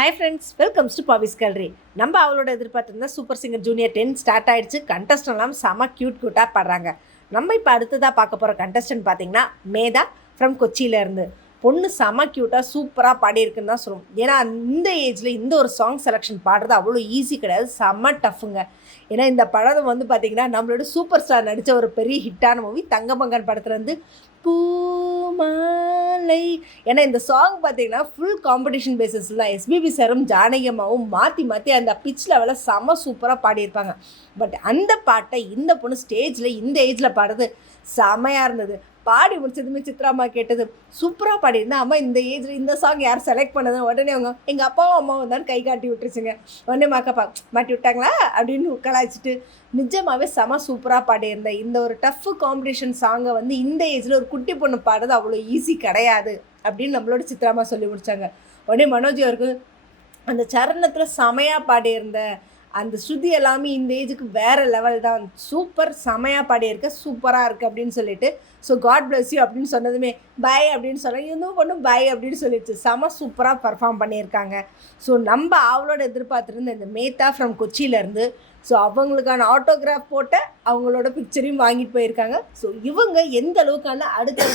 Hi friends, welcomes to Pavi's gallery. நம்ம அவளோட எதிர்பார்த்துருந்தா சூப்பர் சிங்கர் ஜூனியர் 10 ஸ்டார்ட் ஆகிடுச்சு. கண்டஸ்டன் எல்லாம் செம க்யூட்டாக பாடுறாங்க. நம்ம இப்போ அடுத்ததாக பார்க்க போகிற கண்டஸ்டன்ட் பார்த்தீங்கன்னா மேதா ஃப்ரம் கொச்சியிலேருந்து. பொண்ணு செம க்யூட்டாக சூப்பராக பாடியிருக்குன்னு தான் சொல்லுவோம். ஏன்னா இந்த ஏஜில் இந்த ஒரு சாங் செலெக்ஷன் பாடுறது அவ்வளோ ஈஸி கிடையாது, செம்ம டஃப்புங்க. ஏன்னா இந்த படம் வந்து பார்த்திங்கன்னா நம்மளோட சூப்பர் ஸ்டார் நடித்த ஒரு பெரிய ஹிட்டான மூவி தங்கமங்கன் படத்துலேருந்து பூமாலை. ஏன்னா இந்த சாங் பார்த்தீங்கன்னா ஃபுல் காம்படிஷன் பேசிஸில் தான் எஸ்பிபி சாரும் ஜானகி அம்மாவும் மாற்றி மாற்றி அந்த பிச் லெவலில் செம்ம சூப்பராக பாடியிருப்பாங்க. பட் அந்த பாட்டை இந்த பொண்ணு ஸ்டேஜில் இந்த ஏஜில் பாடுறது செமையாக இருந்தது. பாடி முடிச்சதுமே சித்ராம்மா கேட்டது, சூப்பராக பாடியிருந்தா அம்மா இந்த ஏஜில் இந்த சாங் யார் செலக்ட் பண்ணது? உடனே அவங்க எங்கள் அப்பாவும் அம்மாவும் தான் கை காட்டி விட்டுருச்சுங்க. உடனே மாக்கப்பா மாட்டி விட்டாங்களா அப்படின்னு கலாய்ச்சிட்டு நிஜமாகவே செம சூப்பராக பாடியிருந்தேன். இந்த ஒரு டஃப் காம்படிஷன் சாங்கை வந்து இந்த ஏஜில் ஒரு குட்டி பொண்ணு பாடுறது அவ்வளோ ஈஸி கிடையாது அப்படின்னு நம்மளோட சித்ராம்மா சொல்லி முடித்தாங்க. உடனே மனோஜ் அவருக்கு அந்த சரணத்தில் செமையாக பாடியிருந்த அந்த ஸ்ருதி எல்லாமே இந்த ஏஜுக்கு வேறு லெவல் தான், சூப்பர் செமையாக பாடியிருக்க, சூப்பராக இருக்குது அப்படின்னு சொல்லிட்டு ஸோ காட் பிளஸ் யூ அப்படின்னு சொன்னதுமே பை அப்படின்னு சொன்னால் இன்னும் பொண்ணும் பை அப்படின்னு சொல்லிடுச்சு. செம சூப்பராக பர்ஃபார்ம் பண்ணியிருக்காங்க. ஸோ நம்ம அவளோட எதிர்பார்த்துருந்த இந்த மேத்தா ஃப்ரம் கொச்சியிலேருந்து ஸோ அவங்களுக்கான ஆட்டோகிராஃப் போட்ட அவங்களோட பிக்சரையும் வாங்கிட்டு போயிருக்காங்க. ஸோ இவங்க எந்த அளவுக்கான அடுத்த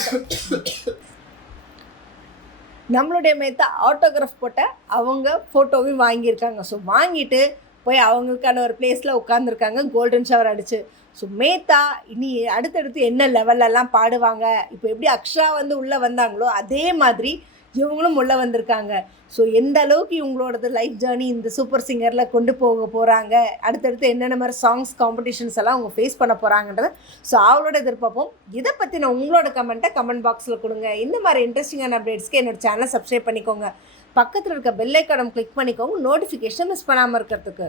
நம்மளுடைய மேத்தா ஆட்டோகிராஃப் போட்ட அவங்க ஃபோட்டோவையும் வாங்கியிருக்காங்க. ஸோ வாங்கிட்டு போய் அவங்களுக்கான ஒரு பிளேஸில் உட்காந்துருக்காங்க கோல்டன் ஷவர் அடிச்சு. ஸோ மேத்தா இனி அடுத்தடுத்து என்ன லெவல்லலாம் பாடுவாங்க, இப்போ எப்படி அக்ஷரா வந்து உள்ளே வந்தாங்களோ அதே மாதிரி இவங்களும் உள்ளே வந்திருக்காங்க. ஸோ எந்த அளவுக்கு இவங்களோடது லைஃப் ஜேர்னி இந்த சூப்பர் சிங்கரில் கொண்டு போக போகிறாங்க, அடுத்தடுத்து என்னென்ன மாதிரி சாங்ஸ் காம்படிஷன்ஸ் எல்லாம் அவங்க ஃபேஸ் பண்ண போகிறாங்கன்றத ஸோ அவளோட எதிர்பார்ப்போம். இதை பற்றின உங்களோட கமெண்ட்டை கமெண்ட் பாக்ஸில் கொடுங்க. இந்த மாதிரி இன்ட்ரெஸ்டிங்கான அப்டேட்ஸ்க்கு என்னோட சேனலை சப்ஸ்கிரைப் பண்ணிக்கோங்க. பக்கத்தில் இருக்க பெல் ஐக்கானை கிளிக் பண்ணிக்கோங்க, நோட்டிஃபிகேஷன் மிஸ் பண்ணாமல் இருக்கிறதுக்கு.